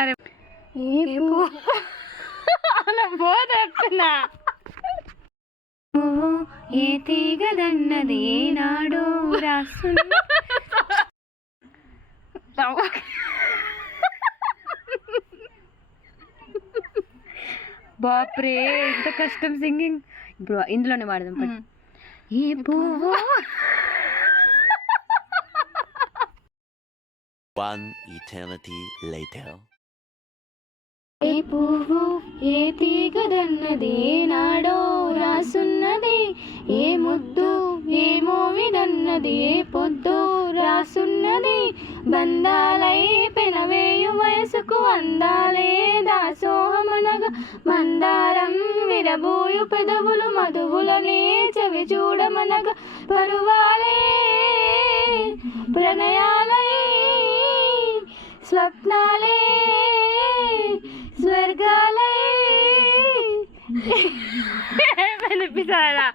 అరే అలా పోతున్నా ఏ తీగదన్నది నాడు రాస్తున్న బాప్రే ఎంత కష్టం సింగింగ్. ఇప్పుడు ఇందులోనే వాడదాం. ఏ పువ్వు One eternity later. ఏ పువ్వు ఏ తీగదన్నది నాడో రాసున్నది, ఏ ముద్దు ఏ మోవిదన్నది ఏ పొద్దు రాసున్నది, బంధాలై పెనవేయు వయసుకు అందాలే దాసోహమనగా, మందారం విరబోయు పెదవులు మధువులనే చవి చూడమనగా, పరువాలే ప్రణయాలే స్వప్నాలే స్వర్గాలే వినిపిస్తారా?